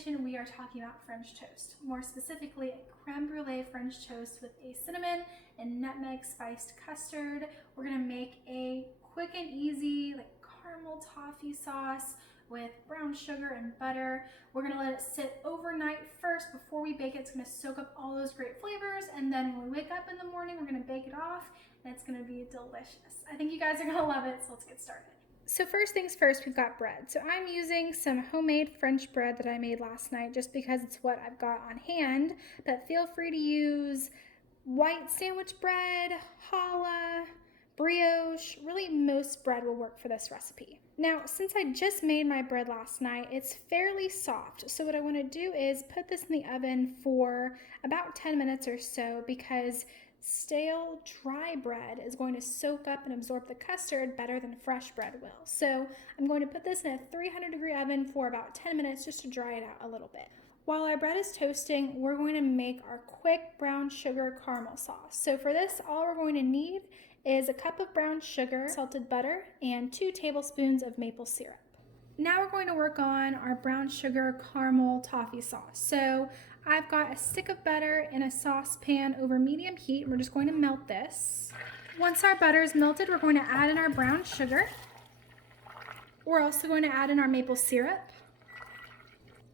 edition, we are talking about French toast. More specifically, a creme brulee French toast with a cinnamon and nutmeg spiced custard. We're gonna make a quick and easy caramel toffee sauce with brown sugar and butter. We're gonna let it sit overnight first before we bake it. It's gonna soak up all those great flavors, and then when we wake up in the morning, we're gonna bake it off, and it's gonna be delicious. I think you guys are gonna love it, so let's get started. So first things first, we've got bread. So I'm using some homemade French bread that I made last night just because it's what I've got on hand, but feel free to use white sandwich bread, challah, brioche. Really, most bread will work for this recipe. Now, since I just made my bread last night, it's fairly soft. So what I want to do is put this in the oven for about 10 minutes or so, because stale dry bread is going to soak up and absorb the custard better than fresh bread will. So I'm going to put this in a 300-degree oven for about 10 minutes just to dry it out a little bit. While our bread is toasting, we're going to make our quick brown sugar caramel sauce. So for this, all we're going to need is a cup of brown sugar, salted butter, and 2 tablespoons of maple syrup. Now we're going to work on our brown sugar caramel toffee sauce. So I've got a stick of butter in a saucepan over medium heat. We're just going to melt this. Once our butter is melted, we're going to add in our brown sugar. We're also going to add in our maple syrup.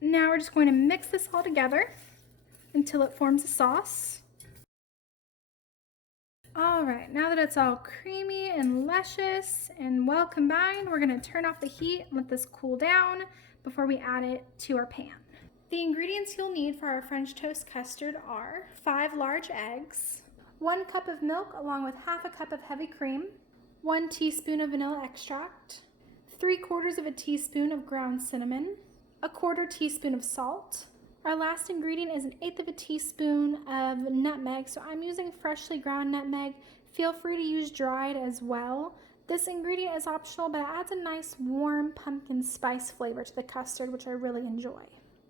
Now we're just going to mix this all together until it forms a sauce. All right, now that it's all creamy and luscious and well combined, we're gonna turn off the heat and let this cool down before we add it to our pan. The ingredients you'll need for our French toast custard are 5 large eggs, 1 cup of milk along with half a cup of heavy cream, 1 teaspoon of vanilla extract, 3/4 of a teaspoon of ground cinnamon, 1/4 teaspoon of salt. Our last ingredient is 1/8 of a teaspoon of nutmeg, so I'm using freshly ground nutmeg. Feel free to use dried as well. This ingredient is optional, but it adds a nice warm pumpkin spice flavor to the custard, which I really enjoy.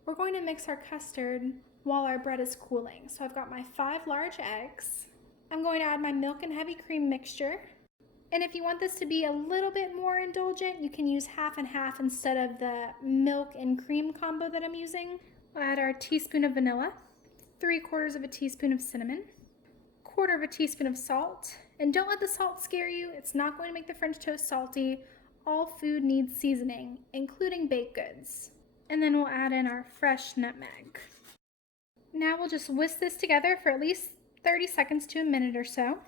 We're going to mix our custard while our bread is cooling. So I've got my 5 large eggs. I'm going to add my milk and heavy cream mixture. And if you want this to be a little bit more indulgent, you can use half and half instead of the milk and cream combo that I'm using. We'll add our teaspoon of vanilla, 3/4 of a teaspoon of cinnamon, 1/4 of a teaspoon of salt. And don't let the salt scare you. It's not going to make the French toast salty. All food needs seasoning, including baked goods. And then we'll add in our fresh nutmeg. Now we'll just whisk this together for at least 30 seconds to a minute or so.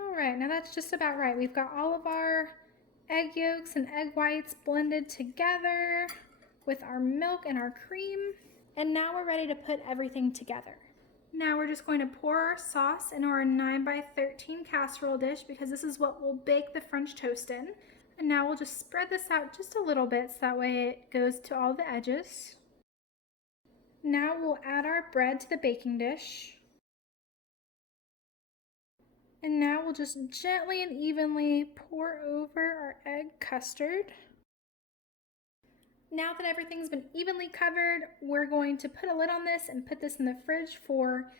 All right, now that's just about right. We've got all of our egg yolks and egg whites blended together with our milk and our cream. And now we're ready to put everything together. Now we're just going to pour our sauce into our 9x13 casserole dish, because this is what we'll bake the French toast in. And now we'll just spread this out just a little bit so that way it goes to all the edges. Now we'll add our bread to the baking dish. And now we'll just gently and evenly pour over our egg custard. Now that everything's been evenly covered, we're going to put a lid on this and put this in the fridge for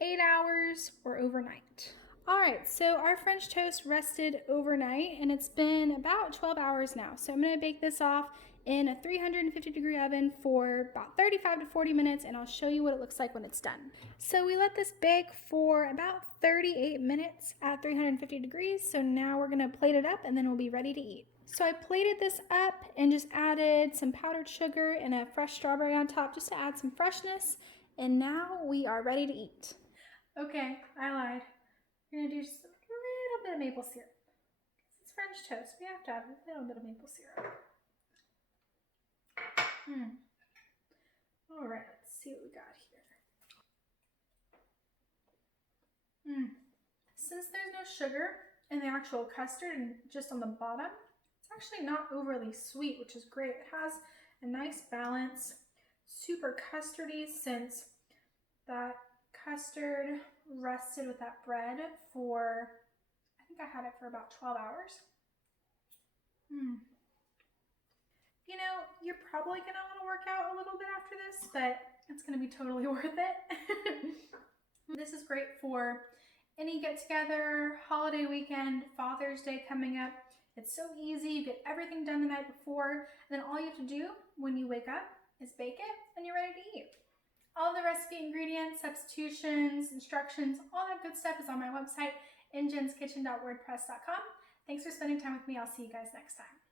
8 hours or overnight. All right, so our French toast rested overnight, and it's been about 12 hours now. So I'm gonna bake this off in a 350-degree oven for about 35 to 40 minutes, and I'll show you what it looks like when it's done. So we let this bake for about 38 minutes at 350 degrees. So now we're gonna plate it up, and then we'll be ready to eat. So I plated this up and just added some powdered sugar and a fresh strawberry on top just to add some freshness. And now we are ready to eat. Okay, I lied. We're gonna do just a little bit of maple syrup. It's French toast, we have to have a little bit of maple syrup. All right, let's see what we got here. Since there's no sugar in the actual custard and just on the bottom, it's actually not overly sweet, which is great. It has a nice balance, super custardy, since that custard rested with that bread for, I think I had it for about 12 hours. You know, you're probably gonna want to work out a little bit after this, but it's gonna be totally worth it. This is great for any get-together, holiday weekend, Father's Day coming up. It's so easy. You get everything done the night before, and then all you have to do when you wake up is bake it, and you're ready to eat. All the recipe, ingredients, substitutions, instructions, all that good stuff is on my website, injenskitchen.wordpress.com. Thanks for spending time with me. I'll see you guys next time.